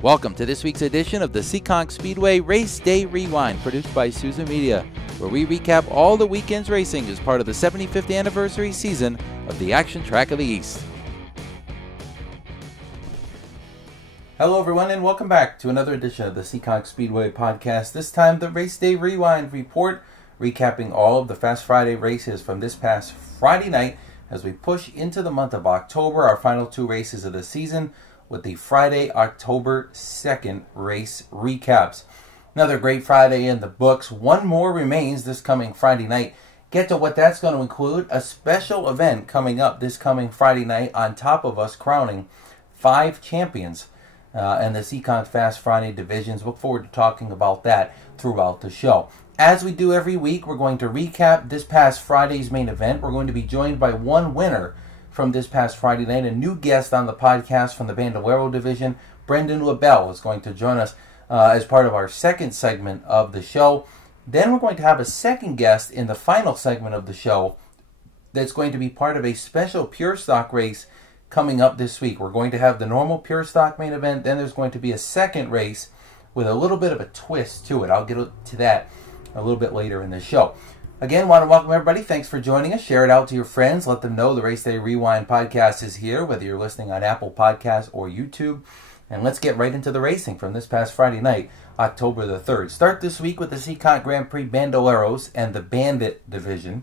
Welcome to this week's edition of the Seekonk Speedway Race Day Rewind, produced by Souza Media, where we recap all the weekend's racing as part of the 75th anniversary season of the Action Track of the East. Hello everyone and welcome back to another edition of the Seekonk Speedway podcast. This time the Race Day Rewind report, recapping all of the Fast Friday races from this past Friday night as we push into the month of October, our final two races of the season, with the Friday, October 2nd race recaps. Another great Friday in the books. One more remains this coming Friday night. Get to what that's going to include. A special event coming up this coming Friday night on top of us crowning 5 champions and the Seekonk Fast Friday divisions. Look forward to talking about that throughout the show. As we do every week, we're going to recap this past Friday's main event. We're going to be joined by one winner from this past Friday night. A new guest on the podcast from the Bandolero division, Brenden LaBelle, is going to join us as part of our second segment of the show. Then we're going to have a second guest in the final segment of the show that's going to be part of a special pure stock race coming up this week. We're going to have the normal pure stock main event, then there's going to be a second race with a little bit of a twist to it. I'll get to that a little bit later in the show. Again, want to welcome everybody. Thanks for joining us. Share it out to your friends. Let them know the Race Day Rewind podcast is here, whether you're listening on Apple Podcasts or YouTube. And let's get right into the racing from this past Friday night, October the 3rd. Start this week with the Seekonk Grand Prix Bandoleros and the Bandit division.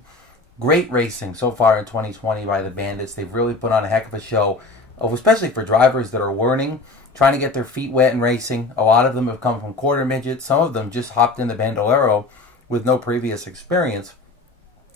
Great racing so far in 2020 by the Bandits. They've really put on a heck of a show, especially for drivers that are learning, trying to get their feet wet in racing. A lot of them have come from quarter midgets. Some of them just hopped in the Bandolero with no previous experience.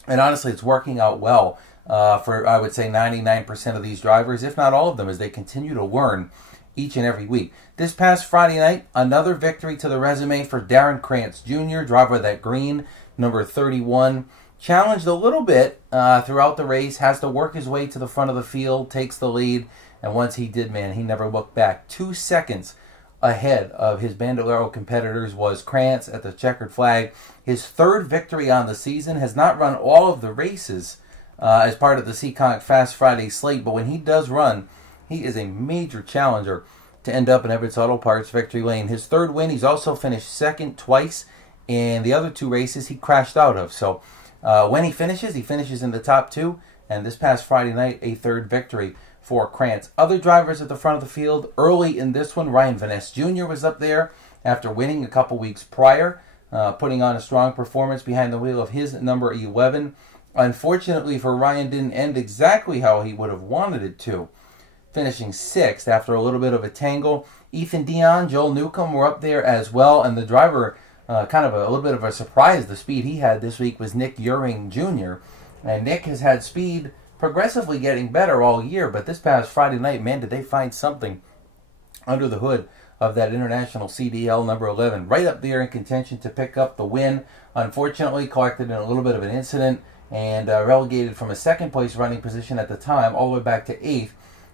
And honestly, it's working out well for, I would say, 99% of these drivers, if not all of them, as they continue to learn each and every week. This past Friday night, another victory to the resume for Darren Krantz Jr., driver of that green, number 31. Challenged a little bit throughout the race, has to work his way to the front of the field, takes the lead, and once he did, man, he never looked back. 2 seconds ahead of his Bandolero competitors was Krantz at the checkered flag. His third victory on the season, has not run all of the races as part of the Seekonk Fast Friday slate, but when he does run, he is a major challenger to end up in Everett's Auto Parts victory lane. His third win, he's also finished second twice, and the other 2 races he crashed out of. So when he finishes in the top 2, and this past Friday night, a third victory for Krantz. Other drivers at the front of the field early in this one, Ryan Van Ness Jr. was up there after winning a couple weeks prior, putting on a strong performance behind the wheel of his number 11. Unfortunately for Ryan, didn't end exactly how he would have wanted it to, finishing 6th after a little bit of a tangle. Ethan Dion, Joel Newcomb were up there as well, and the driver, kind of a little bit of a surprise, the speed he had this week was Nick Uring Jr., and Nick has had speed progressively getting better all year, but this past Friday night, man, did they find something under the hood of that International CDL number 11. Right up there in contention to pick up the win. Unfortunately, collected in a little bit of an incident and relegated from a second place running position at the time all the way back to 8th.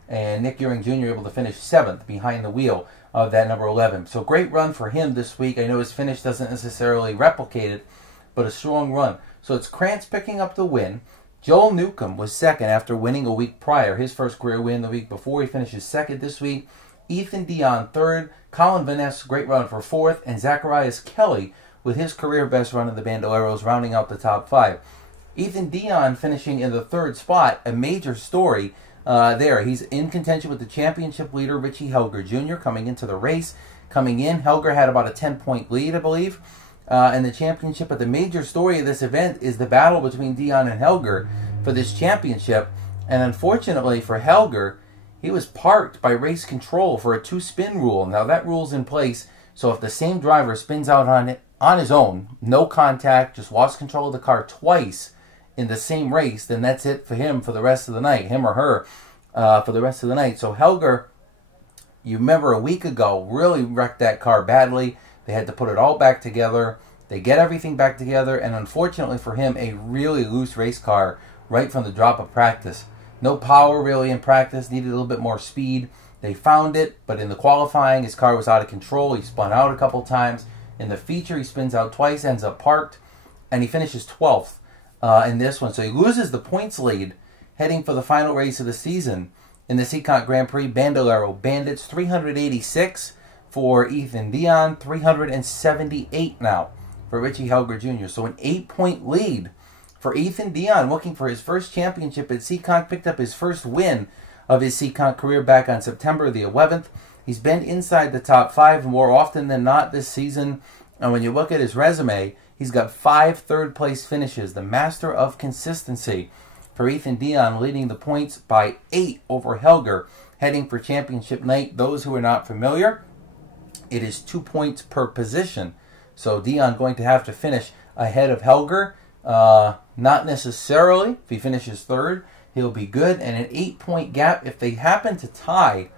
And Nick Uring Jr. able to finish 7th behind the wheel of that number 11. So great run for him this week. I know his finish doesn't necessarily replicate it, but a strong run. So it's Krantz picking up the win. Joel Newcomb was second after winning a week prior. His first career win the week before. He finishes second this week. Ethan Dion third. Colin Van Ness, great run for 4th. And Zacharias Kelly with his career best run in the Bandoleros, rounding out the top 5. Ethan Dion finishing in the 3rd spot. A major story there. He's in contention with the championship leader, Richie Helger Jr., coming into the race. Coming in, Helger had about a 10-point lead, I believe, in the championship. But the major story of this event is the battle between Dion and Helger for this championship. And unfortunately for Helger, he was parked by race control for a 2-spin rule. Now that rule's in place, so if the same driver spins out on his own, no contact, just lost control of the car twice in the same race, then that's it for him for the rest of the night, him or her, for the rest of the night. So Helger, you remember a week ago, really wrecked that car badly. They had to put it all back together. They get everything back together, and unfortunately for him, a really loose race car right from the drop of practice. No power really in practice, needed a little bit more speed. They found it, but in the qualifying, his car was out of control. He spun out a couple times. In the feature, he spins out twice, ends up parked, and he finishes 12th in this one. So he loses the points lead heading for the final race of the season in the Seekonk Grand Prix Bandolero. Bandits 386 for Ethan Dion, 378 now for Richie Helger Jr. So an 8-point lead for Ethan Dion, looking for his first championship at Seekonk. Picked up his first win of his Seekonk career back on September the 11th. He's been inside the top 5 more often than not this season. And when you look at his resume, he's got 5 third-place finishes, the master of consistency for Ethan Dion, leading the points by 8 over Helger, heading for championship night. Those who are not familiar, it is 2 points per position. So Dion going to have to finish ahead of Helger. Not necessarily. If he finishes third, he'll be good. And an 8-point gap, if they happen to tie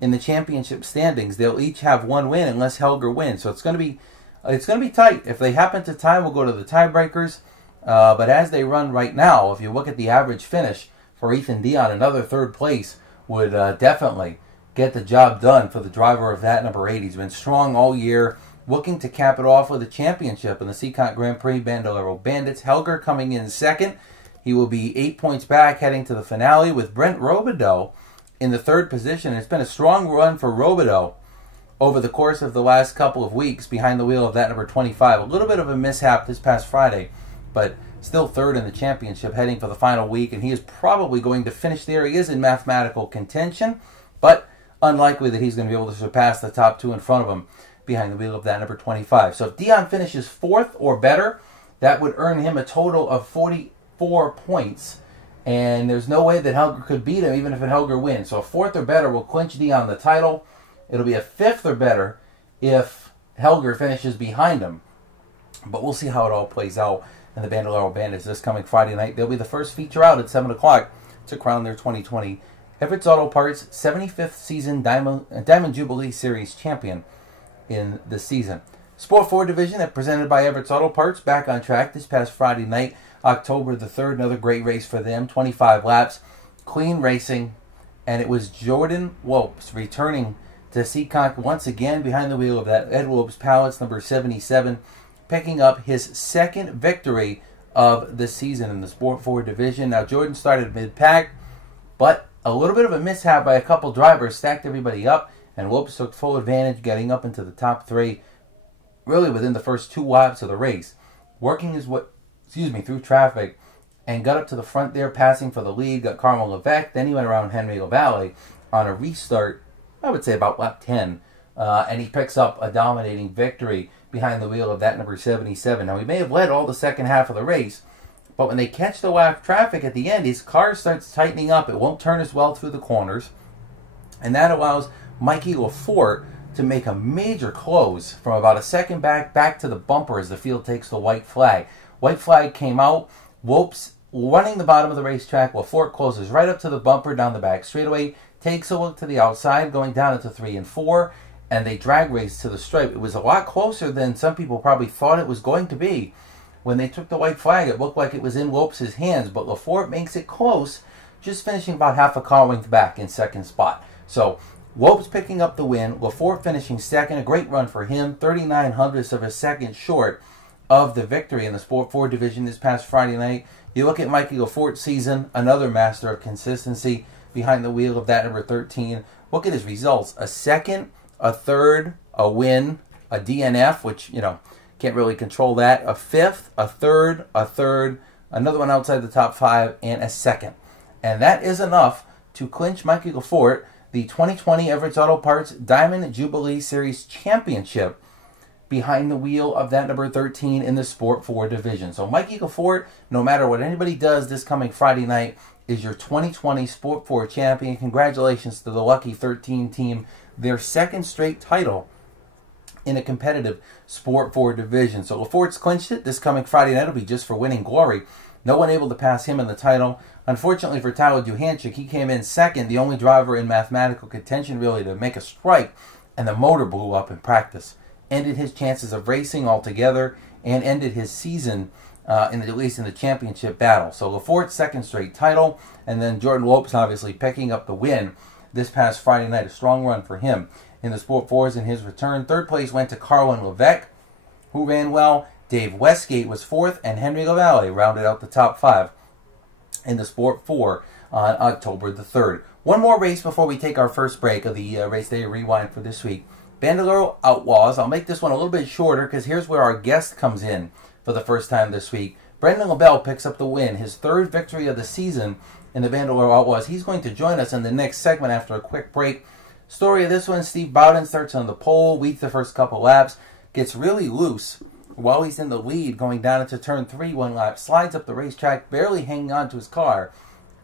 in the championship standings, they'll each have 1 win unless Helger wins. So it's going to be tight. If they happen to tie, we'll go to the tiebreakers. But as they run right now, if you look at the average finish for Ethan Dion, another third place would definitely get the job done for the driver of that number 8. He's been strong all year, looking to cap it off with a championship in the Seekonk Grand Prix. Bandolero Bandits. Helger coming in second. He will be 8 points back heading to the finale with Brent Robideau in the third position. It's been a strong run for Robideau over the course of the last couple of weeks behind the wheel of that number 25. A little bit of a mishap this past Friday, but still third in the championship heading for the final week, and he is probably going to finish there. He is in mathematical contention, but unlikely that he's going to be able to surpass the top 2 in front of him behind the wheel of that number 25. So if Dion finishes 4th or better, that would earn him a total of 44 points, and there's no way that Helger could beat him even if Helger wins. So a 4th or better will clinch Dion the title. It'll be a 5th or better if Helger finishes behind him. But we'll see how it all plays out in the Bandolero Bandits this coming Friday night. They'll be the first feature out at 7 o'clock to crown their 2020 Everett's Auto Parts 75th season Diamond Jubilee Series champion in the season. Sport 4 division that presented by Everett's Auto Parts back on track this past Friday night, October the 3rd. Another great race for them, 25 laps, clean racing, and it was Jordan Wopes returning to Seekonk once again behind the wheel of that Ed Wopes Pallets number 77, picking up his second victory of the season in the Sport 4 division. Now, Jordan started mid-pack, but a little bit of a mishap by a couple drivers stacked everybody up, and Wopes took full advantage, getting up into the top 3 really within the first 2 laps of the race, working his way through traffic, and got up to the front there, passing for the lead, got Carmel Levesque. Then he went around Henry LaValle on a restart, I would say about lap 10, and he picks up a dominating victory behind the wheel of that number 77. Now, he may have led all the second half of the race, but when they catch the lap traffic at the end, his car starts tightening up. It won't turn as well through the corners, and that allows Mikey Lafort to make a major close from about a second back to the bumper as the field takes the white flag. White flag came out. Wopes running the bottom of the racetrack. Lafort closes right up to the bumper down the back straightaway, takes a look to the outside, going down into 3 and 4, and they drag race to the stripe. It was a lot closer than some people probably thought it was going to be. When they took the white flag, it looked like it was in Wopes' hands, but Lafort makes it close, just finishing about half a car length back in second spot. So Wopes picking up the win, Lafort finishing second, a great run for him, 39 hundredths of a second short of the victory in the Sport 4 division this past Friday night. You look at Mikey Lafort's season, another master of consistency behind the wheel of that number 13. Look at his results, a second, a third, a win, a DNF, which, can't really control that, a 5th, a third, another one outside the top 5, and a second. And that is enough to clinch Mikey Lafort the 2020 Everett's Auto Parts Diamond Jubilee Series Championship behind the wheel of that number 13 in the Sport 4 division. So Mikey Lafort, no matter what anybody does this coming Friday night, is your 2020 Sport 4 champion. Congratulations to the Lucky 13 team, their second straight title in a competitive Sport 4 division. So Lafort's clinched it this coming Friday night. It'll be just for winning glory. No one able to pass him in the title. Unfortunately for Tyler Duhanchik, he came in second, the only driver in mathematical contention really to make a strike, and the motor blew up in practice. Ended his chances of racing altogether and ended his season at least in the championship battle. So Lafort's second straight title, and then Jordan Wopes obviously picking up the win this past Friday night. A strong run for him in the Sport 4s in his return. Third place went to Carlin Levesque, who ran well. Dave Westgate was 4th, and Henry LaValle rounded out the top 5 in the Sport 4 on October the 3rd. One more race before we take our first break of the Race Day Rewind for this week. Bandolero Outlaws. I'll make this one a little bit shorter because here's where our guest comes in for the first time this week. Brenden LaBelle picks up the win, his third victory of the season in the Bandolero Outlaws. He's going to join us in the next segment after a quick break. Story of this one, Steve Bowden starts on the pole, leads the first couple laps, gets really loose while he's in the lead going down into turn 3 one lap, slides up the racetrack, barely hanging on to his car.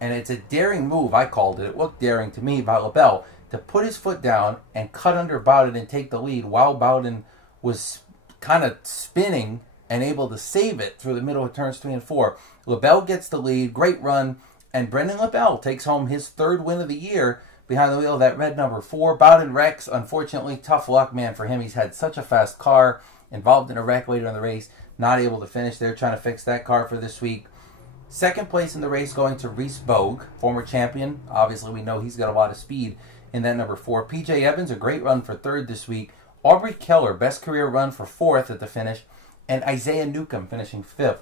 And it's a daring move, I called it. It looked daring to me by LaBelle to put his foot down and cut under Bowden and take the lead while Bowden was kind of spinning and able to save it through the middle of turns 3 and 4. LaBelle gets the lead, great run, and Brenden LaBelle takes home his third win of the year behind the wheel of that red number 4. Bowden wrecks, unfortunately, tough luck, man, for him. He's had such a fast car, involved in a wreck later in the race, not able to finish. They're trying to fix that car for this week. Second place in the race going to Reese Bogue, former champion. Obviously, we know he's got a lot of speed in that number 4. P.J. Evans, a great run for third this week. Aubrey Keller, best career run for fourth at the finish. And Isaiah Newcomb finishing 5th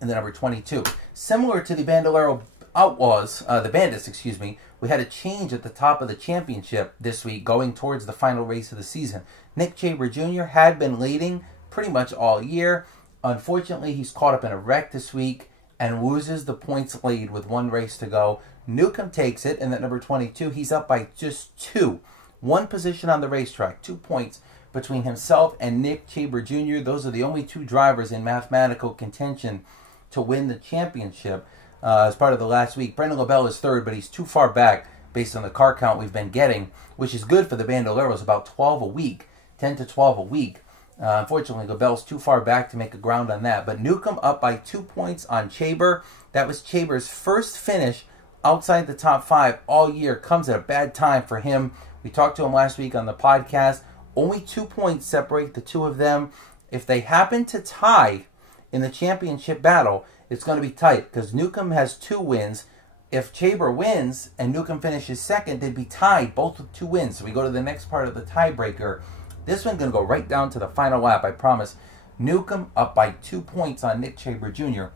in the number 22. Similar to the Bandolero Outlaws, the Bandits, excuse me, we had a change at the top of the championship this week going towards the final race of the season. Nick Chaber Jr. had been leading pretty much all year. Unfortunately, he's caught up in a wreck this week and loses the points lead with one race to go. Newcomb takes it in that number 22. He's up by just 2. One position on the racetrack, 2 points between himself and Nick Chaber Jr. Those are the only 2 drivers in mathematical contention to win the championship as part of the last week. Brenden LaBelle is third, but he's too far back based on the car count we've been getting, which is good for the Bandoleros, about 12 a week, 10 to 12 a week. Unfortunately, LaBelle's too far back to make a ground on that. But Newcomb up by 2 points on Chaber. That was Chaber's first finish outside the top 5 all year. Comes at a bad time for him. We talked to him last week on the podcast. Only 2 points separate the two of them. If they happen to tie in the championship battle, it's going to be tight because Newcomb has 2 wins. If Chaber wins and Newcomb finishes second, they'd be tied, both with 2 wins. So we go to the next part of the tiebreaker. This one's going to go right down to the final lap, I promise. Newcomb up by 2 points on Nick Chaber Jr.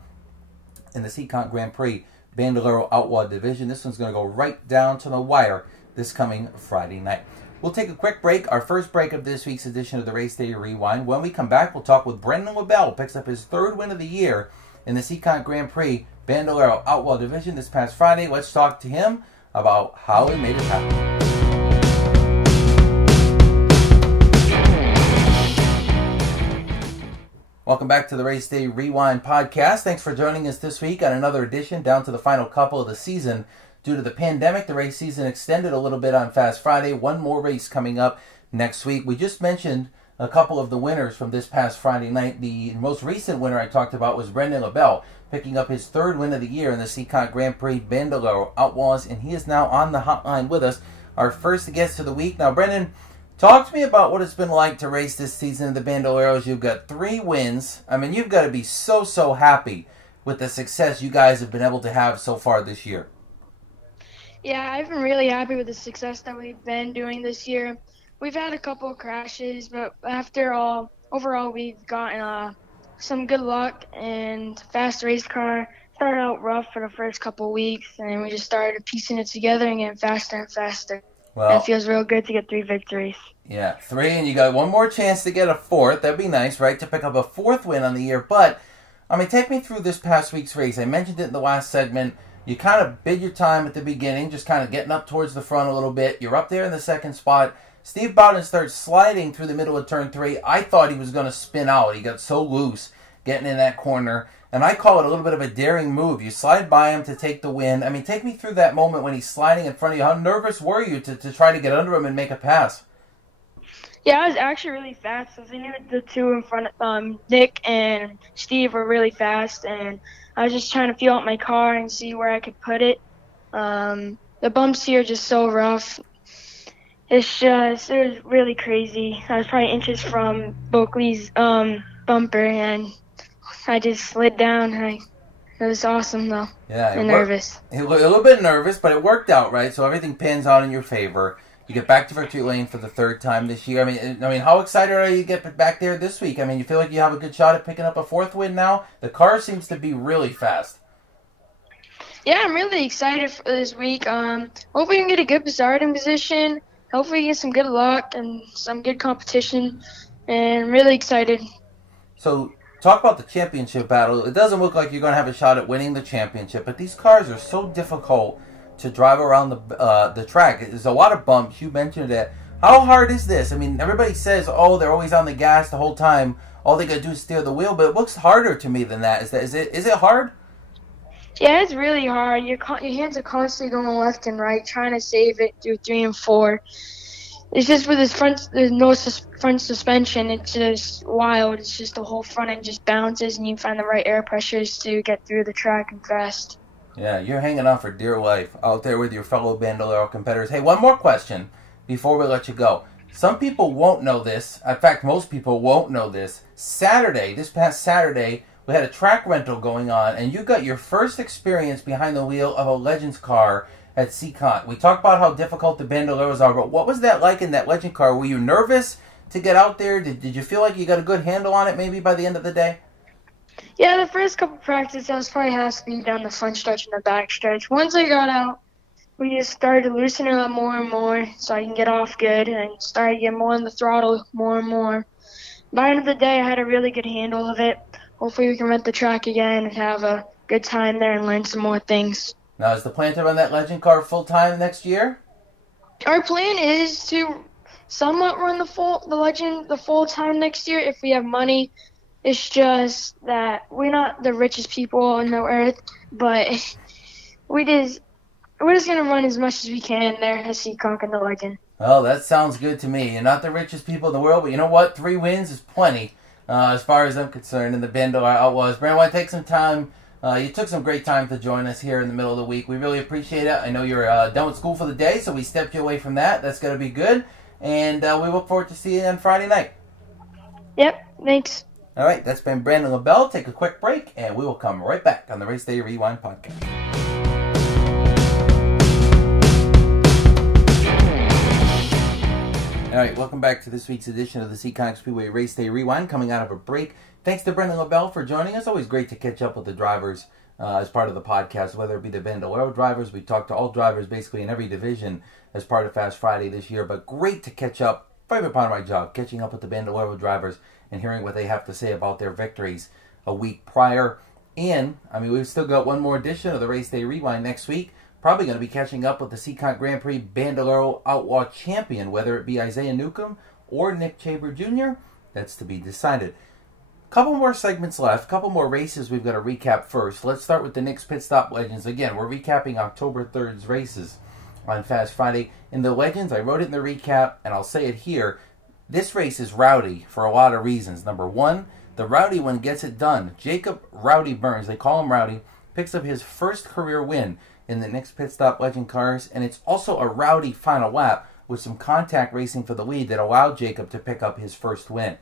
in the Seekonk Grand Prix Bandolero Outlaw Division. This one's going to go right down to the wire this coming Friday night. We'll take a quick break, our first break of this week's edition of the Race Day Rewind. When we come back, we'll talk with Brenden LaBelle, picks up his 3rd win of the year in the Seekonk Grand Prix Bandolero Outlaw Division this past Friday. Let's talk to him about how he made it happen. Welcome back to the Race Day Rewind podcast. Thanks for joining us this week on another edition down to the final couple of the season. Due to the pandemic, the race season extended a little bit on Fast Friday. One more race coming up next week. We just mentioned a couple of the winners from this past Friday night. The most recent winner I talked about was Brenden LaBelle, picking up his 3rd win of the year in the Seekonk Grand Prix Bandolero Outlaws, and he is now on the hotline with us, our first guest of the week. Now, Brenden, talk to me about what it's been like to race this season in the Bandoleros. You've got 3 wins. I mean, you've got to be so happy with the success you guys have been able to have so far this year. Yeah, I've been really happy with the success that we've been doing this year. We've had a couple of crashes, but overall, we've gotten some good luck and fast race car. Started out rough for the first couple of weeks, and we just started piecing it together and getting faster and faster. Well, and it feels real good to get 3 victories. Yeah, 3, and you got one more chance to get a 4th. That'd be nice, right, to pick up a 4th win on the year. But, I mean, take me through this past week's race. I mentioned it in the last segment. You kind of bid your time at the beginning, just kind of getting up towards the front a little bit. You're up there in the 2nd spot. Steve Bowden starts sliding through the middle of turn 3. I thought he was going to spin out. He got so loose getting in that corner. And I call it a little bit of a daring move. You slide by him to take the win. I mean, take me through that moment when he's sliding in front of you. How nervous were you to try to get under him and make a pass? Yeah, I was actually really fast. I knew the 2 in front of Nick and Steve were really fast, and I was just trying to feel out my car and see where I could put it. The bumps here are just so rough. It was really crazy. I was probably inches from Boakley's bumper, and I just slid down. It was awesome, though. Yeah, and nervous. A little bit nervous, but it worked out, right? So everything pans out in your favor. You get back to victory lane for the 3rd time this year. I mean, how excited are you to get back there this week? I mean, you feel like you have a good shot at picking up a 4th win now? The car seems to be really fast. Yeah, I'm really excited for this week. Hope we can get a good starting position. hopefully get some good luck and some good competition, and really excited. So, talk about the championship battle. It doesn't look like you're going to have a shot at winning the championship, but these cars are so difficult to drive around the track. There's a lot of bumps. You mentioned it. How hard is this? I mean, everybody says, oh, they're always on the gas the whole time. All they got to do is steer the wheel, but it looks harder to me than that. Is it hard? Yeah, it's really hard. Your hands are constantly going left and right, trying to save it through 3 and 4. It's just with there's no front suspension. It's just wild. It's just the whole front end just bounces, and you find the right air pressures to get through the track and fast. Yeah, you're hanging on for dear life out there with your fellow Bandolero competitors. Hey, one more question before we let you go. Some people won't know this. In fact, most people won't know this. This past Saturday, we had a track rental going on, and you got your first experience behind the wheel of a Legends car at Seekonk. We talked about how difficult the Bandoleros are, but what was that like in that Legend car? Were you nervous to get out there? Did you feel like you got a good handle on it maybe by the end of the day? Yeah, the first couple practices, I was probably half speed down the front stretch and the back stretch. Once I got out, we just started to loosen it up more and more so I can get off good, and started to get more on the throttle more and more. By the end of the day, I had a really good handle of it. Hopefully we can rent the track again and have a good time there and learn some more things. Now, is the plan to run that Legend car full-time next year? Our plan is to somewhat run the Legend the full time next year if we have money. It's just that we're not the richest people on the earth, but we're just gonna run as much as we can there at Seekonk and the Legend. Well, that sounds good to me. You're not the richest people in the world, but you know what? 3 wins is plenty as far as I'm concerned in the Bandolero Outlaws. Brenden, I want to take some time. You took some great time to join us here in the middle of the week. We really appreciate it. I know you're done with school for the day, so we stepped you away from that. That's going to be good. And we look forward to seeing you on Friday night. Yep, thanks. All right, that's been Brenden LaBelle. Take a quick break, and we will come right back on the Race Day Rewind podcast. All right, welcome back to this week's edition of the Seekonk Speedway Race Day Rewind, coming out of a break. Thanks to Brenden LaBelle for joining us. Always great to catch up with the drivers as part of the podcast, whether it be the Bandolero drivers. We talked to all drivers basically in every division as part of Fast Friday this year, but great to catch up. Favorite part of my job, catching up with the Bandolero drivers and hearing what they have to say about their victories a week prior. And, I mean, we've still got one more edition of the Race Day Rewind next week. Probably going to be catching up with the Seekonk Grand Prix Bandolero Outlaw champion, whether it be Isaiah Newcomb or Nick Chaber Jr. That's to be decided. Couple more segments left, couple more races we've got to recap first. Let's start with the Nick's Pit Stop Legends. Again, we're recapping October 3rd's races on Fast Friday. In the Legends, I wrote it in the recap, and I'll say it here. This race is rowdy for a lot of reasons. Number one, the rowdy one gets it done. Jacob Rowdy Burns, they call him Rowdy, picks up his first career win in the Nick's Pit Stop Legend cars, and it's also a rowdy final lap with some contact racing for the lead that allowed Jacob to pick up his first win.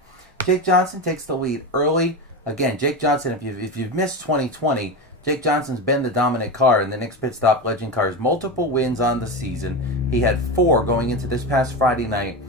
Jake Johnson takes the lead early. Again, Jake Johnson, if you've missed 2020, Jake Johnson's been the dominant car in the Nick's Pit Stop Legend cars. Multiple wins on the season. He had 4 going into this past Friday night,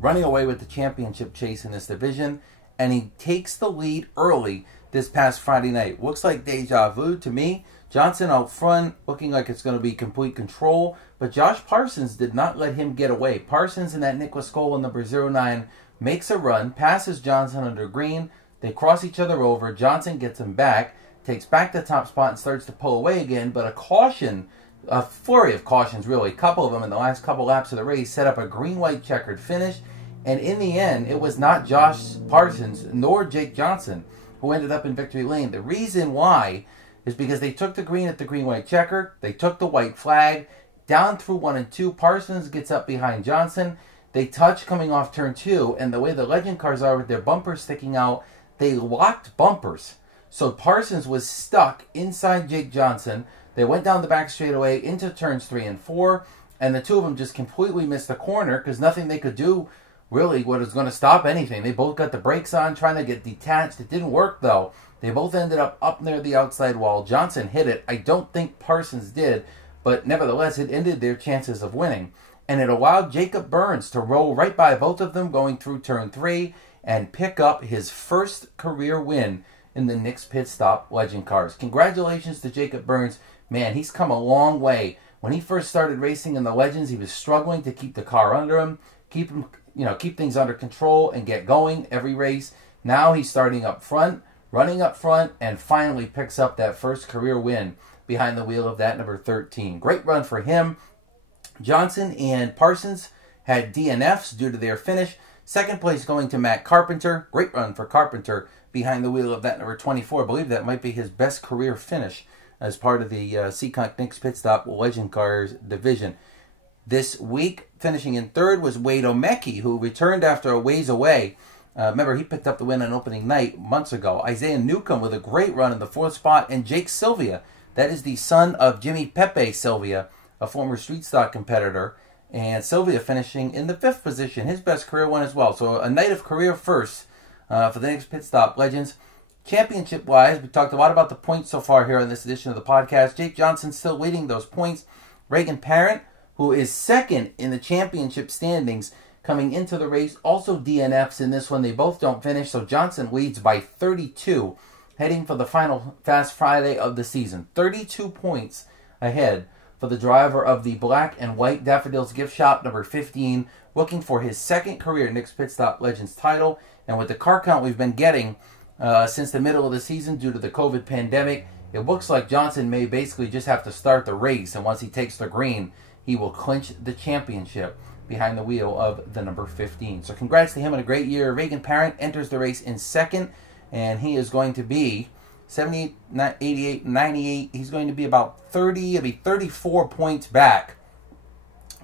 running away with the championship chase in this division, and he takes the lead early this past Friday night. Looks like deja vu to me. Johnson out front, looking like it's going to be complete control, but Josh Parsons did not let him get away. Parsons in that Nicholas Cole number 09 makes a run, passes Johnson under green. They cross each other over. Johnson gets him back, takes back the top spot and starts to pull away again, but a caution, a flurry of cautions really, a couple of them in the last couple laps of the race, set up a green-white checkered finish, and in the end, it was not Josh Parsons nor Jake Johnson who ended up in victory lane. The reason why is because they took the green at the green-white checker, they took the white flag, down through 1 and 2, Parsons gets up behind Johnson, they touch coming off turn 2, and the way the Legend cars are with their bumpers sticking out, they locked bumpers. So Parsons was stuck inside Jake Johnson. They went down the back straightaway into turns 3 and 4, and the two of them just completely missed the corner because nothing they could do really was going to stop anything. They both got the brakes on, trying to get detached. It didn't work, though. They both ended up near the outside wall. Johnson hit it. I don't think Parsons did, but nevertheless, it ended their chances of winning. And it allowed Jacob Burns to roll right by both of them going through turn 3 and pick up his first career win in the Nick's Pit Stop Legend cars. Congratulations to Jacob Burns. Man, he's come a long way When he first started racing in the Legends, he was struggling to keep the car under him, keep things under control and get going every race. Now he's starting up front, running up front, and finally picks up that first career win behind the wheel of that number 13. Great run for him. Johnson and Parsons had DNFs due to their finish. Second place going to Matt Carpenter. Great run for Carpenter behind the wheel of that number 24. I believe that might be his best career finish as part of the Seekonk Nick's Pit Stop Legend Cars division. This week, finishing in third was Wade Omeki, who returned after a ways away. Remember, he picked up the win on opening night months ago. Isaiah Newcomb with a great run in the fourth spot. And Jake Sylvia, that is the son of Jimmy Pepe Sylvia, a former street stock competitor. And Sylvia finishing in the fifth position, his best career one as well. So a night of career firsts for the Nick's Pit Stop Legends. Championship-wise, we talked a lot about the points so far here on this edition of the podcast. Jake Johnson still leading those points. Reagan Parent, who is second in the championship standings coming into the race, also DNFs in this one. They both don't finish, so Johnson leads by 32, heading for the final Fast Friday of the season. 32 points ahead for the driver of the black and white Daffodils Gift Shop, number 15, looking for his second career Nick's Pit Stop Legends title. And with the car count we've been getting since the middle of the season due to the COVID pandemic, it looks like Johnson may basically just have to start the race, and once he takes the green, he will clinch the championship behind the wheel of the number 15. So congrats to him on a great year. Reagan Parent enters the race in second, and he is going to be 78, 88, 98. He's going to be about 30, it'll be 34 points back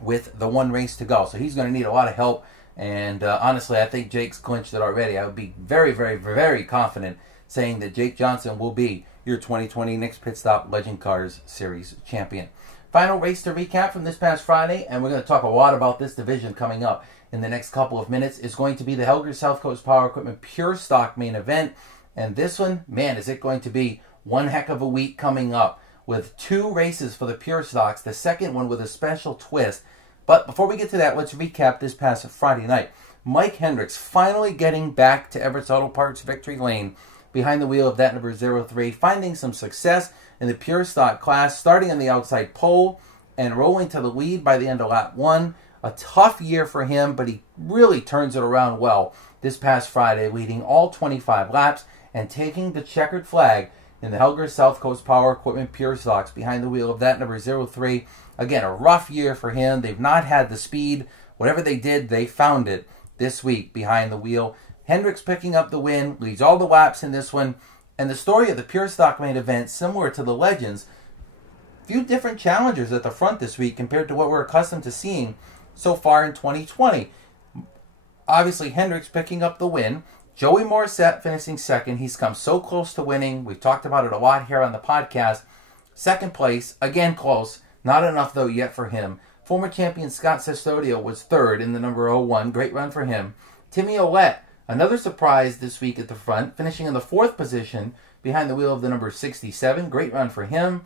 with the one race to go. So he's going to need a lot of help. And honestly, I think Jake's clinched it already. I would be very, very, very confident saying that Jake Johnson will be your 2020 Nick's Pit Stop Legend Cars Series champion. Final race to recap from this past Friday, and we're going to talk a lot about this division coming up in the next couple of minutes, is going to be the Helger South Coast Power Equipment Pure Stock main event. And this one, man, is it going to be one heck of a week coming up with two races for the Pure Stocks, the second one with a special twist. But before we get to that, let's recap this past Friday night. Mike Hendricks finally getting back to Everett's Auto Parts victory lane behind the wheel of that number 03, finding some success in the Pure Stock class, starting on the outside pole and rolling to the lead by the end of lap 1. A tough year for him, but he really turns it around well this past Friday, leading all 25 laps and taking the checkered flag in the Helger South Coast Power Equipment Pure Stocks behind the wheel of that number 03. Again, a rough year for him. They've not had the speed. Whatever they did, they found it this week behind the wheel. Hendricks picking up the win, leads all the laps in this one. And the story of the Pure Stock main event, similar to the Legends, few different challengers at the front this week compared to what we're accustomed to seeing so far in 2020. Obviously, Hendricks picking up the win. Joey Morissette finishing second. He's come so close to winning. We've talked about it a lot here on the podcast. Second place, again close. Not enough, though, yet for him. Former champion Scott Sestodio was third in the number 01. Great run for him. Timmy Ouellette, another surprise this week at the front, finishing in the fourth position behind the wheel of the number 67. Great run for him.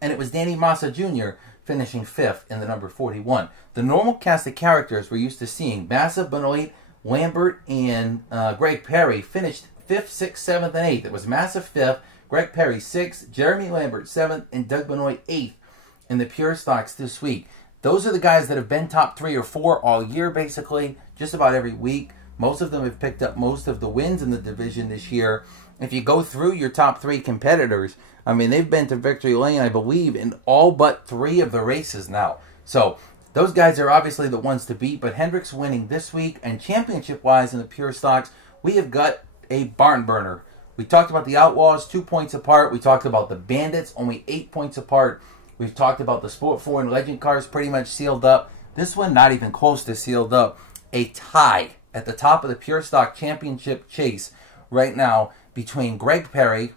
And it was Danny Massa Jr. finishing fifth in the number 41. The normal cast of characters we're used to seeing, Massa, Benoit, Lambert, and Greg Perry, finished 5th, 6th, 7th, and 8th. It was Massa 5th, Greg Perry 6th, Jeremy Lambert 7th, and Doug Benoit 8th in the Pure Stocks this week. Those are the guys that have been top 3 or 4 all year, basically, just about every week. Most of them have picked up most of the wins in the division this year. If you go through your top 3 competitors, I mean, they've been to victory lane, I believe, in all but 3 of the races now. So those guys are obviously the ones to beat, but Hendricks winning this week, and championship-wise in the Pure Stocks, we have got a barn burner. We talked about the Outlaws, 2 points apart. We talked about the Bandits, only 8 points apart. We've talked about the Sport 4 and Legend Cars pretty much sealed up. This one not even close to sealed up. A tie at the top of the Pure Stock Championship chase right now between Greg Perry,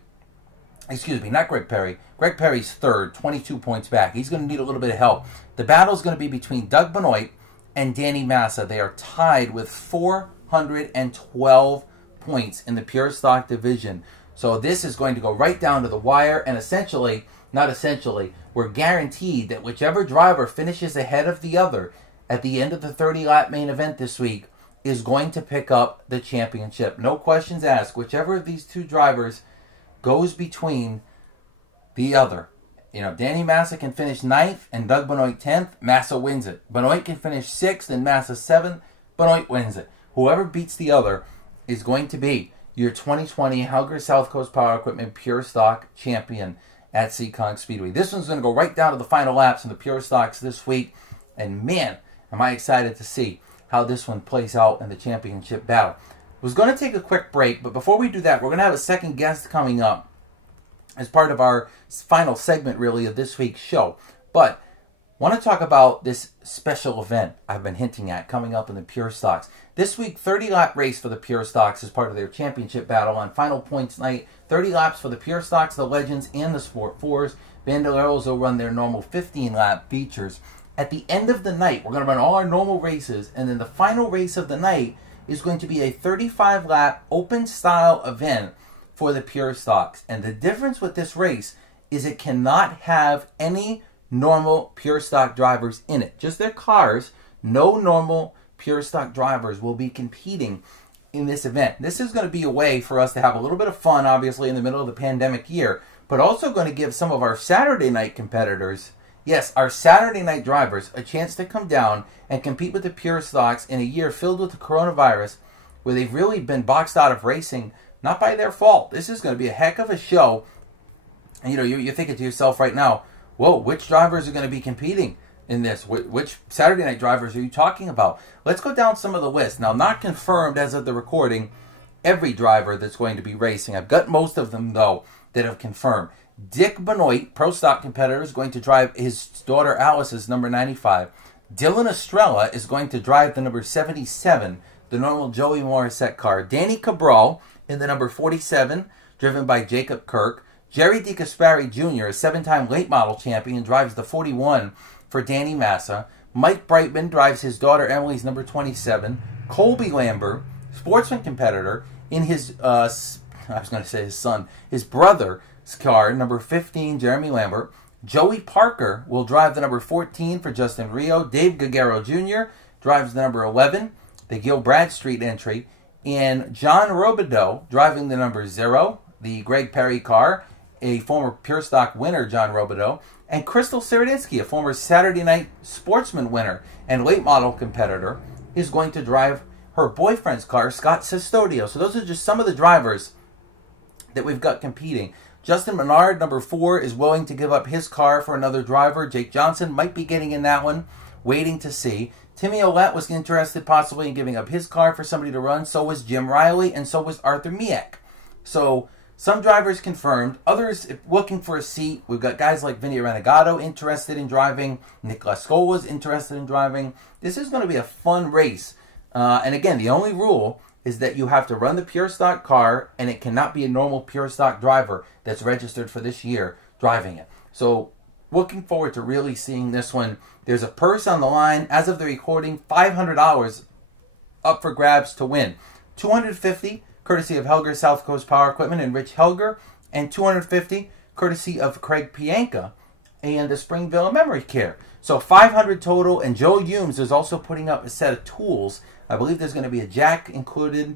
not Greg Perry. Greg Perry's third, 22 points back. He's going to need a little bit of help. The battle is going to be between Doug Benoit and Danny Massa. They are tied with 412 points in the Pure Stock division. So this is going to go right down to the wire, and essentially, not essentially, we're guaranteed that whichever driver finishes ahead of the other at the end of the 30-lap main event this week is going to pick up the championship. No questions asked. Whichever of these two drivers goes between the other Danny Massa can finish 9th and Doug Benoit 10th. Massa wins it. Benoit can finish 6th and Massa 7th. Benoit wins it. Whoever beats the other is going to be your 2020 Helger South Coast Power Equipment Pure Stock champion at Seekonk Speedway. This one's going to go right down to the final laps in the Pure Stocks this week. And man, am I excited to see how this one plays out in the championship battle. I was going to take a quick break, but before we do that, we're going to have a second guest coming up as part of our final segment, really, of this week's show. But I want to talk about this special event I've been hinting at coming up in the Pure Stocks. This week, 30-lap race for the Pure Stocks as part of their championship battle on final points night. 30 laps for the Pure Stocks, the Legends, and the Sport 4s. Bandoleros will run their normal 15-lap features. At the end of the night, we're going to run all our normal races, and then the final race of the night is going to be a 35-lap open-style event for the Pure Stocks. And the difference with this race is it cannot have any normal Pure Stock drivers in it. Just their cars. No normal Pure Stock drivers will be competing in this event. This is going to be a way for us to have a little bit of fun, obviously, in the middle of the pandemic year, but also going to give some of our Saturday night competitors, yes, our Saturday night drivers, a chance to come down and compete with the Pure Stocks in a year filled with the coronavirus, where they've really been boxed out of racing, not by their fault. This is going to be a heck of a show. And you're thinking to yourself right now, whoa, which drivers are going to be competing in this? Which Saturday night drivers are you talking about? Let's go down some of the list. Now, not confirmed as of the recording, every driver that's going to be racing. I've got most of them, though, that have confirmed. Dick Benoit, Pro Stock competitor, is going to drive his daughter Alice's number 95. Dylan Estrella is going to drive the number 77, the normal Joey Morissette car. Danny Cabral in the number 47, driven by Jacob Kirk. Jerry DeCaspari Jr., a 7-time late model champion, drives the 41 for Danny Massa. Mike Brightman drives his daughter Emily's number 27. Colby Lambert, sportsman competitor, in his, I was going to say his son, his brother's car, number 15, Jeremy Lambert. Joey Parker will drive the number 14 for Justin Rio. Dave Gagaro Jr. drives the number 11, the Gil Bradstreet entry. And John Robideau driving the number 0, the Greg Perry car, a former Pure Stock winner, John Robideau. And Crystal Sirodinsky, a former Saturday Night Sportsman winner and late model competitor, is going to drive her boyfriend's car, Scott Sestodio. So those are just some of the drivers that we've got competing. Justin Menard, number 4, is willing to give up his car for another driver. Jake Johnson might be getting in that one, waiting to see. Timmy Ouellette was interested possibly in giving up his car for somebody to run. So was Jim Riley, and so was Arthur Miek. So some drivers confirmed, others looking for a seat. We've got guys like Vinny Renegado interested in driving. Nick Lascaux was interested in driving. This is going to be a fun race. And again, the only rule is that you have to run the Pure Stock car, and it cannot be a normal Pure Stock driver that's registered for this year driving it. So looking forward to really seeing this one. There's a purse on the line. As of the recording, $500 up for grabs to win. $250 courtesy of Helger South Coast Power Equipment and Rich Helger, and $250 courtesy of Craig Pianka and the Springville Memory Care. So $500 total, and Joe Humes is also putting up a set of tools. I believe there's going to be a jack included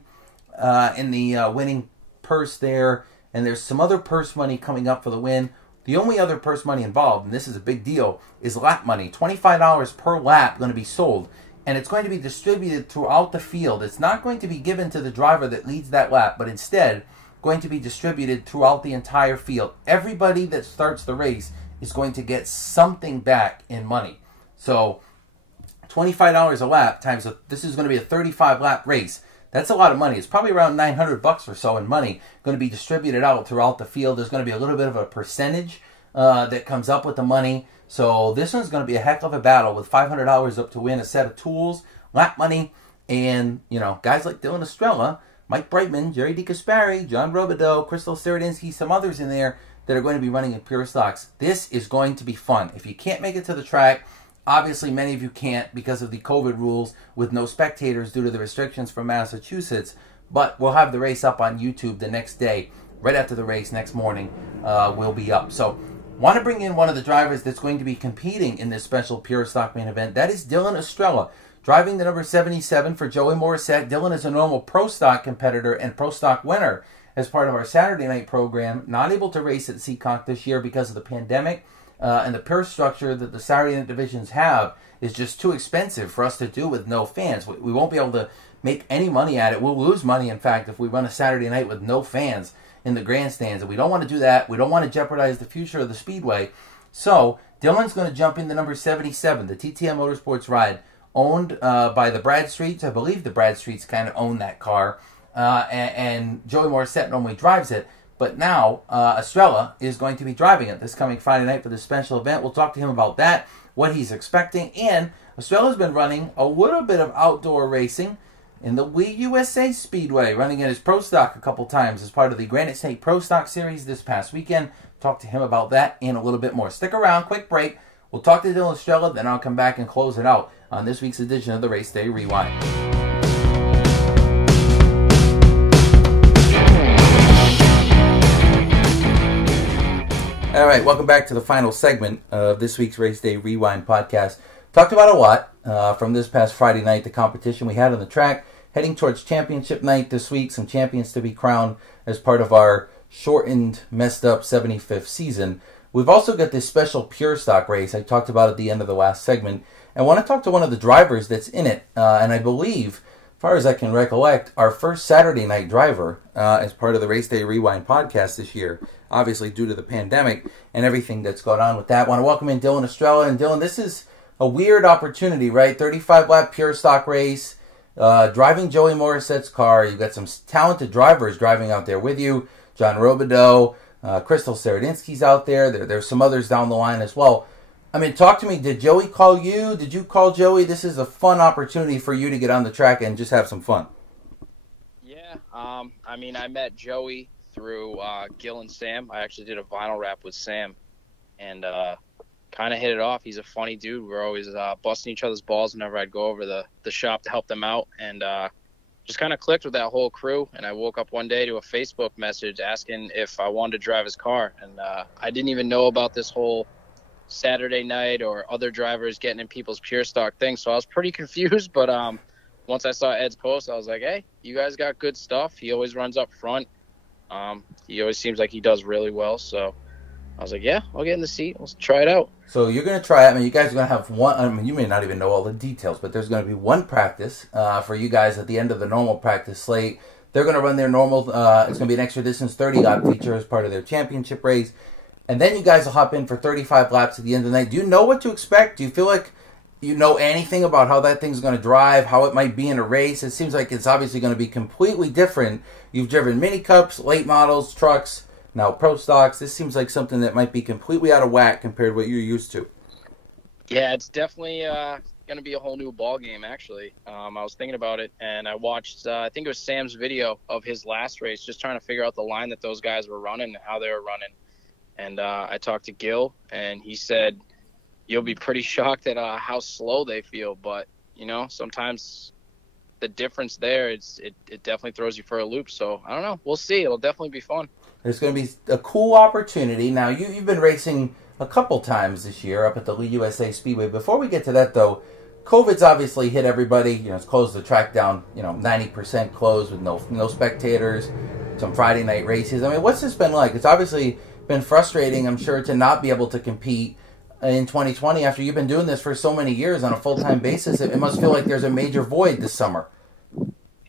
in the winning purse there, and there's some other purse money coming up for the win. The only other purse money involved, and this is a big deal, is lap money. $25 per lap going to be sold, and it's going to be distributed throughout the field. It's not going to be given to the driver that leads that lap, but instead going to be distributed throughout the entire field. Everybody that starts the race is going to get something back in money. So $25 a lap times, this is going to be a 35-lap race. That's a lot of money. It's probably around $900 or so in money going to be distributed out throughout the field. There's going to be a little bit of a percentage that comes up with the money. So this one's going to be a heck of a battle with $500 up to win, a set of tools, lap money, and, you know, guys like Dylan Estrella, Mike Brightman, Jerry DeCaspari, John Robideau, Crystal Sirodinsky, some others in there that are going to be running in Pure Stocks. This is going to be fun. If you can't make it to the track, obviously many of you can't because of the COVID rules with no spectators due to the restrictions from Massachusetts, but we'll have the race up on YouTube the next day. Right after the race, next morning, we'll be up. So want to bring in one of the drivers that's going to be competing in this special Pure Stock main event. That is Dylan Estrella, driving the number 77 for Joey Morissette. Dylan is a normal Pro Stock competitor and Pro Stock winner as part of our Saturday night program. Not able to race at Seekonk this year because of the pandemic. and the purse structure that the Saturday night divisions have is just too expensive for us to do with no fans. We won't be able to make any money at it. We'll lose money, in fact, if we run a Saturday night with no fans in the grandstands, and we don't want to do that. We don't want to jeopardize the future of the Speedway. So Dylan's going to jump into number 77, the TTM Motorsports ride, owned by the Bradstreets. I believe the Bradstreets kind of own that car, and Joey Morissette normally drives it. But now Estrella is going to be driving it this coming Friday night for this special event. We'll talk to him about that, what he's expecting, and Estrella's been running a little bit of outdoor racing in the USA Speedway, running in his Pro Stock a couple times as part of the Granite State Pro Stock Series this past weekend. Talk to him about that and a little bit more. Stick around, quick break. We'll talk to Dylan Estrella, then I'll come back and close it out on this week's edition of the Race Day Rewind. All right, welcome back to the final segment of this week's Race Day Rewind podcast. Talked about a lot from this past Friday night, the competition we had on the track, heading towards championship night this week, some champions to be crowned as part of our shortened, messed up 75th season. We've also got this special pure stock race I talked about at the end of the last segment. I want to talk to one of the drivers that's in it, and I believe, as far as I can recollect, our first Saturday night driver as part of the Race Day Rewind podcast this year, obviously due to the pandemic and everything that's gone on with that. I want to welcome in Dylan Estrella. And Dylan, this is a weird opportunity, right? 35-lap pure stock race, driving Joey Morissette's car. You've got some talented drivers driving out there with you. John Robideau, Crystal Seredinsky's out there. There's some others down the line as well. I mean, talk to me. Did Joey call you? Did you call Joey? This is a fun opportunity for you to get on the track and just have some fun. Yeah, I mean, I met Joey through Gil and Sam. I actually did a vinyl rap with Sam and kind of hit it off. He's a funny dude. We're always busting each other's balls whenever I'd go over the shop to help them out, and just kind of clicked with that whole crew. And I woke up one day to a Facebook message asking if I wanted to drive his car, and I didn't even know about this whole Saturday night or other drivers getting in people's pure stock thing, so I was pretty confused. But once I saw Ed's post, I was like, hey, you guys got good stuff. He always runs up front. He always seems like he does really well, so I was like, yeah, I'll get in the seat. Let's try it out. So you're going to try it. I mean, you guys are going to have one. I mean, you may not even know all the details, but there's going to be one practice for you guys at the end of the normal practice slate. They're going to run their normal. It's going to be an extra distance 30-lap feature as part of their championship race. And then you guys will hop in for 35 laps at the end of the night. Do you know what to expect? Do you feel like you know anything about how that thing's going to drive, how it might be in a race? It seems like it's obviously going to be completely different. You've driven mini cups, late models, trucks, now pro stocks. This seems like something that might be completely out of whack compared to what you're used to. Yeah, it's definitely going to be a whole new ball game, actually. I was thinking about it, and I watched, I think it was Sam's video of his last race, just trying to figure out the line that those guys were running and how they were running. And I talked to Gil, and he said, you'll be pretty shocked at how slow they feel. But, you know, sometimes the difference there, it definitely throws you for a loop. So, I don't know. We'll see. It'll definitely be fun. There's going to be a cool opportunity. Now, you've been racing a couple times this year up at the Lee USA Speedway. Before we get to that, though, COVID's obviously hit everybody. You know, it's closed the track down, 90% closed with no spectators, some Friday night races. I mean, what's this been like? It's obviously been frustrating, I'm sure, to not be able to compete in 2020 after you've been doing this for so many years on a full-time basis. It must feel like there's a major void this summer.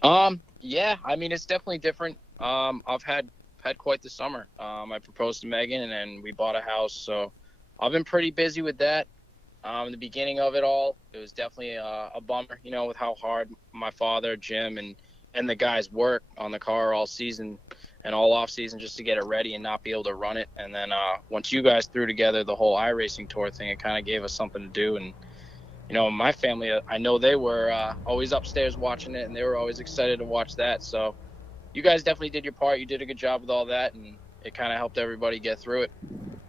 Yeah, I mean, it's definitely different. I've had quite the summer. I proposed to Megan, and then we bought a house, so I've been pretty busy with that. In the beginning of it all, it was definitely a bummer, with how hard my father, Jim, and the guys work on the car all season and all off season just to get it ready and not be able to run it. And then once you guys threw together the whole iRacing tour thing, it kind of gave us something to do. And my family, I know they were always upstairs watching it, and they were always excited to watch that. So you guys definitely did your part. You did a good job with all that, and it kind of helped everybody get through it.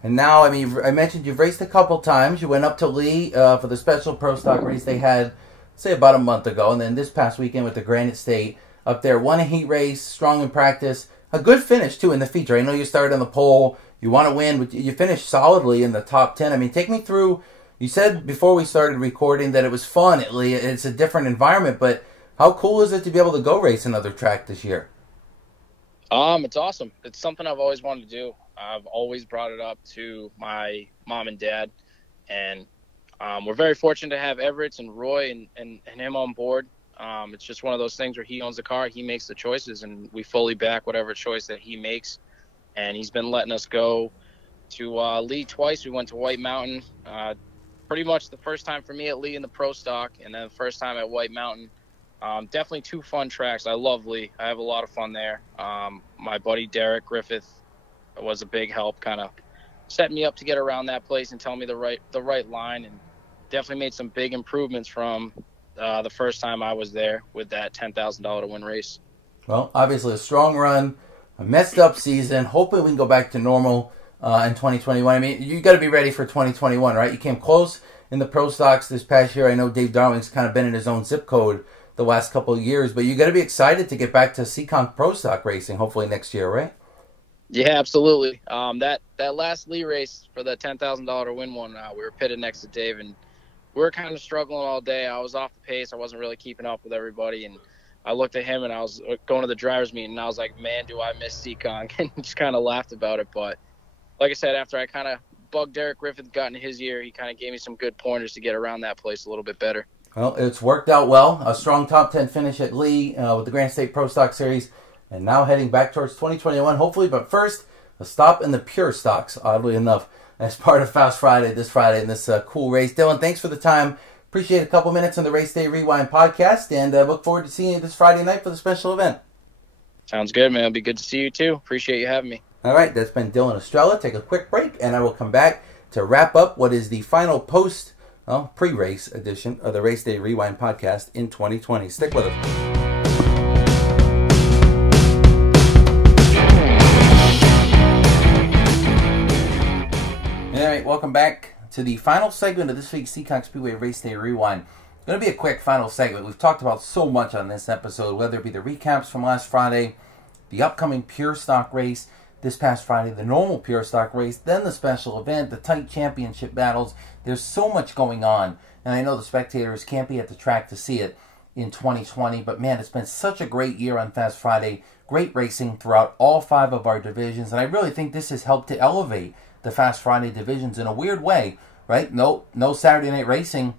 And now, I mean, I mentioned you've raced a couple times. You went up to Lee for the special pro stock race they had, say, about a month ago. And then this past weekend with the Granite State up there, won a heat race, strong in practice. A good finish, too, in the feature. I know you started on the pole. You want to win, but you finished solidly in the top 10. I mean, take me through. You said before we started recording that it was fun at Lee. It's a different environment, but how cool is it to be able to go race another track this year? It's awesome. It's something I've always wanted to do. I've always brought it up to my mom and dad, and we're very fortunate to have Everett and Roy and him on board. It's just one of those things where he owns the car, he makes the choices, and we fully back whatever choice that he makes. And he's been letting us go to Lee twice. We went to White Mountain. Pretty much the first time for me at Lee in the Pro Stock, and then the first time at White Mountain. Definitely two fun tracks. I love Lee. I have a lot of fun there. My buddy Derek Griffith was a big help, kind of setting me up to get around that place and telling me the right line, and definitely made some big improvements from the first time I was there with that $10,000 to win race. Well, obviously a strong run, a messed up season. Hopefully we can go back to normal in 2021. I mean, you got to be ready for 2021, right? You came close in the Pro Stocks this past year. I know Dave Darling's kind of been in his own zip code the last couple of years, but you got to be excited to get back to Seekonk Pro Stock racing hopefully next year, right? Yeah, absolutely. That last Lee race for the $10,000 win one, we were pitted next to Dave, and we were kind of struggling all day. I was off the pace. I wasn't really keeping up with everybody, and I looked at him, and I was going to the driver's meeting, and I was like, man, do I miss Seekonk, and just kind of laughed about it. But like I said, after I kind of bugged Derek Griffith, got in his ear, he kind of gave me some good pointers to get around that place a little bit better. Well, it's worked out well. A strong top 10 finish at Lee with the Grand State Pro Stock Series, and now heading back towards 2021, hopefully. But first, a stop in the Pure Stocks, oddly enough, as part of Fast Friday this Friday in this cool race. Dylan, thanks for the time. Appreciate a couple minutes on the Race Day Rewind podcast, and look forward to seeing you this Friday night for the special event. Sounds good, man. It'll be good to see you, too. Appreciate you having me. All right, that's been Dylan Estrella. Take a quick break, and I will come back to wrap up what is the final pre-race edition of the Race Day Rewind podcast in 2020. Stick with us. All right, welcome back to the final segment of this week's Seekonk Speedway Race Day Rewind. It's going to be a quick final segment. We've talked about so much on this episode, whether it be the recaps from last Friday, the upcoming Pure Stock race this past Friday, the normal Pure Stock race, then the special event, the tight championship battles. There's so much going on, and I know the spectators can't be at the track to see it in 2020, but man, it's been such a great year on Fast Friday. Great racing throughout all 5 of our divisions, and I really think this has helped to elevate the Fast Friday divisions in a weird way, right? No Saturday night racing.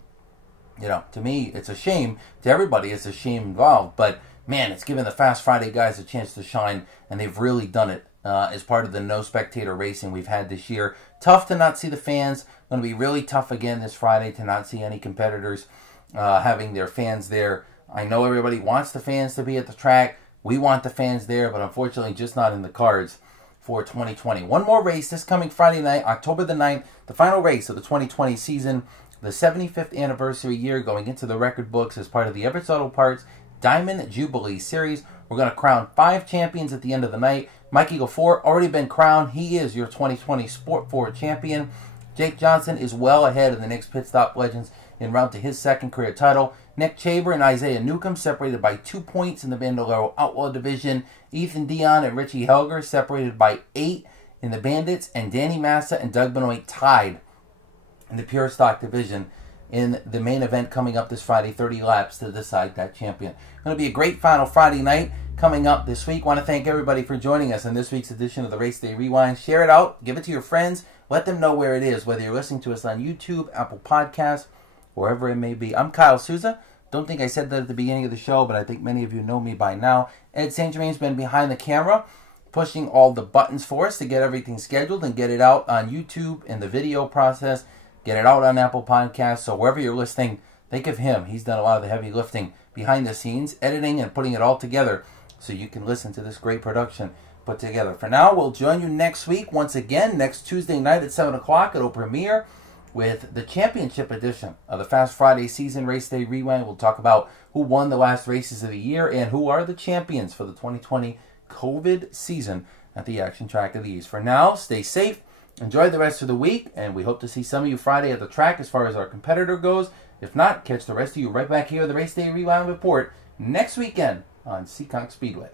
You know, to me, it's a shame. To everybody, it's a shame involved, but man, it's given the Fast Friday guys a chance to shine, and they've really done it as part of the no spectator racing we've had this year. Tough to not see the fans. Going to be really tough again this Friday to not see any competitors having their fans there. I know everybody wants the fans to be at the track. We want the fans there, but unfortunately just not in the cards for 2020. One more race this coming Friday night, October the 9th, the final race of the 2020 season, the 75th anniversary year going into the record books as part of the Everett's Auto Parts Diamond Jubilee Series. We're going to crown 5 champions at the end of the night. Mikey Gafour already been crowned. He is your 2020 Sport Ford champion. Jake Johnson is well ahead of the Nick's Pit Stop Legends en route to his second career title. Nick Chaber and Isaiah Newcomb separated by 2 points in the Bandolero Outlaw division. Ethan Dion and Richie Helger separated by 8 in the Bandits. And Danny Massa and Doug Benoit tied in the Pure Stock division in the main event coming up this Friday, 30 laps to decide that champion. Going to be a great final Friday night coming up this week. Want to thank everybody for joining us in this week's edition of the Race Day Rewind. Share it out. Give it to your friends. Let them know where it is, whether you're listening to us on YouTube, Apple Podcasts, wherever it may be. I'm Kyle Souza. Don't think I said that at the beginning of the show, but I think many of you know me by now. Ed St. Germain's been behind the camera, pushing all the buttons for us to get everything scheduled and get it out on YouTube in the video process, get it out on Apple Podcasts. So wherever you're listening, think of him. He's done a lot of the heavy lifting behind the scenes, editing and putting it all together so you can listen to this great production put together. For now, we'll join you next week once again, next Tuesday night at 7 o'clock. It'll premiere with the championship edition of the Fast Friday Season Race Day Rewind. We'll talk about who won the last races of the year and who are the champions for the 2020 COVID season at the Action Track of the East. For now, stay safe, enjoy the rest of the week, and we hope to see some of you Friday at the track as far as our competitor goes. If not, catch the rest of you right back here at the Race Day Rewind Report next weekend on Seekonk Speedway.